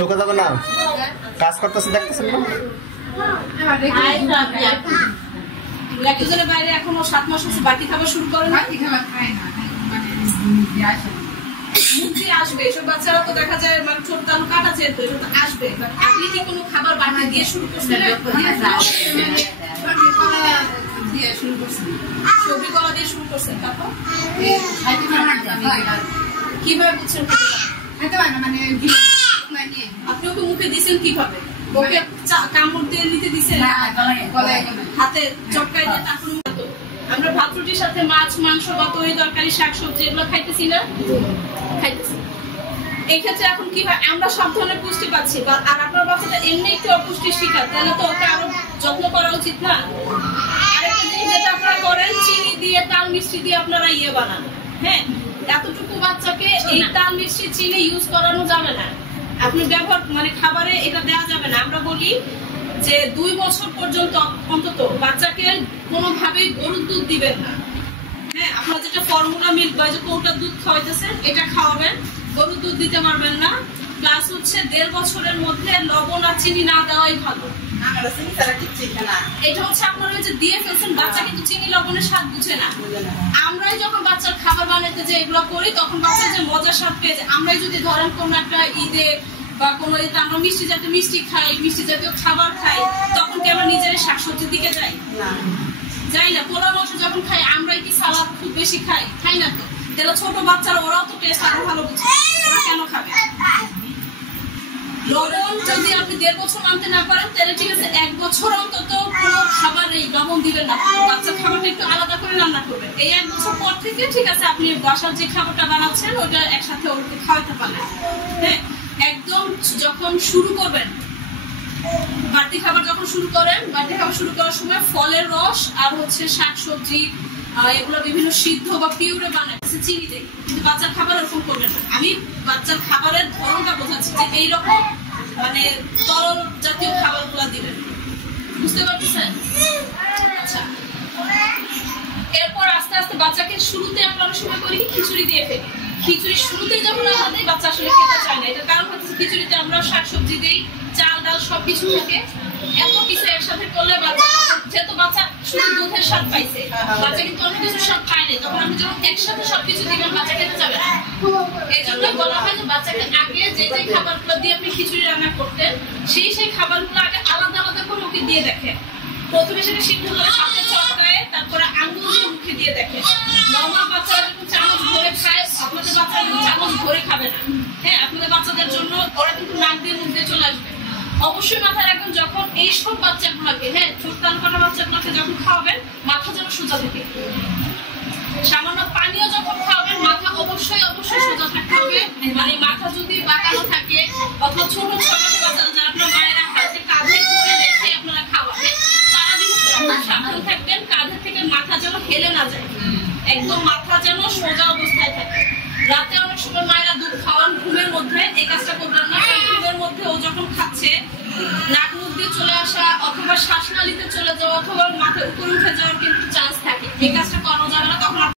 ঢোকা যাবে না, কাজ করতেছে দেখতেছেন না। বাইরে এখনো 7 মাস হচ্ছে, বাকি খাবার শুরু করে না, আসবে। এসব বাচ্চারা তো দেখা যায় মানে ছোট তালু কাটা যেত, এটা তো আসবে। আপনি কি কোনো খাবার বানিয়ে দিয়ে শুরু করছেন? সবজি কলা দিয়ে শুরু করছেন, তারপর কিভাবে বুঝছেন? আপনি ওকে মুখে দিচ্ছেন কিভাবে? ওকে কামড় দিয়ে নিতে দিচ্ছেন, হাতে চটকাই দিয়ে? তারপর আমরা ভাত রুটির সাথে মাছ মাংস বা তরি তরকারি শাকসবজি এগুলো খাইতেছি না, খাইতেছি। এই ক্ষেত্রে এখন কি হয়, আমরা সব ধরনের পুষ্টি পাচ্ছি, আর আপনার বাচ্চাটা এমনি একটু অপুষ্টির শিকার, তাহলে তো ওকে আরো যত্ন করা উচিত না? আরেকটা জিনিস যেটা আপনারা করেন, চিনি দিয়ে তাল মিষ্টি দিয়ে আপনারা বানান। হ্যাঁ, এতটুকু বাচ্চাকে এই তাল মিষ্টি চিনি ইউজ করানো যাবে না। আপনি ব্যবহার মানে খাবারে এটা দেওয়া যাবে না। আমরা বলি যে 2 বছর পর্যন্ত অন্তত বাচ্চাকে কোনোভাবেই গরুর দুধ দিবেন না। হ্যাঁ, আপনারা যেটা ফর্মুলা মিল্ক বা যে কৌটার দুধ খাওয়াইতেছেন এটা খাওয়াবেন, গরুর দুধ দিতে পারবেন না। প্লাস হচ্ছে 1.5 বছরের মধ্যে লবণ আর চিনি না দেওয়াই ভালো। এটা হচ্ছে আপনারা যে দিয়ে ফেলছেন, বাচ্চা কিন্তু চিনি লবণের স্বাদ বুঝে না। আমরাই যখন বাচ্চার খাবার বানাতে যে এগুলো করি, তখন বাচ্চা যে মজার স্বাদ পেয়ে যায়। আমরাই যদি ধরেন কোনো একটা ঈদে বা কোনো ঈদে আমরা মিষ্টি জাতীয় মিষ্টি খাই, মিষ্টি জাতীয় খাবার খাই, তখন কি আমরা নিজের শাকসবজির দিকে যাই? যাই না। পোলা মাংস যখন খাই, আমরাই কি সালাদ খুব বেশি খাই? খাই না তো। তাহলে ছোট বাচ্চারা ওরাও তো টেস্ট আরো ভালো বুঝে, ওরা কেন খাবে? লবণ যদি আপনি 1.5 বছর মানতে না পারেন, তাহলে ঠিক আছে 1 বছর অন্তত কোনো খাবারে লবণ দিবেন না। বাচ্চার খাবারটা একটু আলাদা করে রান্না করবেন। এই 1 বছর পর থেকে ঠিক আছে আপনি বাসার যে খাবারটা বানাচ্ছেন ওটা একসাথে ওকে খাওয়াতে পারলেন। হ্যাঁ, একদম যখন শুরু করবেন বাড়তি খাবার যখন শুরু করেন, বাড়তি খাবার শুরু করার সময় ফলের রস আর হচ্ছে শাকসবজি এগুলো বিভিন্ন সিদ্ধ বা পিউরে বানায় চিনি দেয়, কিন্তু বাচ্চার খাবার ওরকম করবেন না। আমি বাচ্চার খাবারের ধরনটা বোঝাচ্ছি যে এইরকম মানে তরল জাতীয় খাবার গুলা দিবেন, বুঝতে পারতেছেন? আচ্ছা, এরপর আস্তে আস্তে বাচ্চাকে শুরুতে আমরা অনেক সময় করি খিচুড়ি দিয়ে ফেলি। খিচুড়ি শুরুতে যখন আমরা দিই, বাচ্চা আসলে খেতে চায় না। এটার কারণ হচ্ছে খিচুড়িতে আমরা শাকসবজি দিই, চাল ডাল সবকিছু থাকে। এত কিছু একসাথে করলে বাচ্চা, যেহেতু বাচ্চা শুধু দুধের স্বাদ পাইছে, বাচ্চা কিন্তু অন্য কিছুর স্বাদ পায় না। তখন আপনি যখন একসাথে সবকিছু দিবেন, বাচ্চা খেতে যাবে না। এই জন্য বলা হয় যে বাচ্চাকে আগে যে যে খাবারগুলো দিয়ে আপনি খিচুড়ি রান্না করতেন, সেই খাবারগুলো আগে আলাদা আলাদা করে ওকে দিয়ে দেখেন। প্রথমে সেটা সিদ্ধ করে সাথে চটকায়, তারপরে আঙুল দিয়ে মুখে দিয়ে দেখে। নরমাল বাচ্চারা যখন চামচ ভরে খায়, আপনাদের বাচ্চারা কিন্তু চামচ ভরে খাবে না। হ্যাঁ, আপনাদের বাচ্চাদের জন্য ওরা কিন্তু নাক দিয়ে মুখ দিয়ে চলে আসবে। অবশ্যই মাথায় রাখবেন, যখন এইসব বাচ্চাগুলোকে, হ্যাঁ ছোট তাল কাটা বাচ্চাগুলোকে যখন খাওয়াবেন, মাথা যেন সোজা থাকে। সামান্য পানীয় যখন খাওয়াবেন, মাথা অবশ্যই সোজা থাকতে হবে। মানে মাথা যদি বাঁকানো থাকে, অথবা ছোট ছোট বাচ্চা যারা আপনার মায়েরা হাতে কাঁধে করে রেখে আপনারা খাওয়াবেন, তারা কিন্তু সাবধান থাকবেন কাঁধের থেকে মাথা যেন হেলে না যায়, একদম মাথা যেন সোজা অবস্থায় থাকে। রাতে অনেক সময় মায়েরা দুধ খাওয়ান ঘুমের মধ্যে, এই কাজটা করবেন না। ঘুমের মধ্যে ও যখন খাচ্ছে, নাক মুখ দিয়ে চলে আসা অথবা শ্বাসনালীতে চলে যাওয়া অথবা মাথার উপরে উঠে যাওয়ার কিন্তু চান্স থাকে। এই কাজটা করানো যাবে না। তখন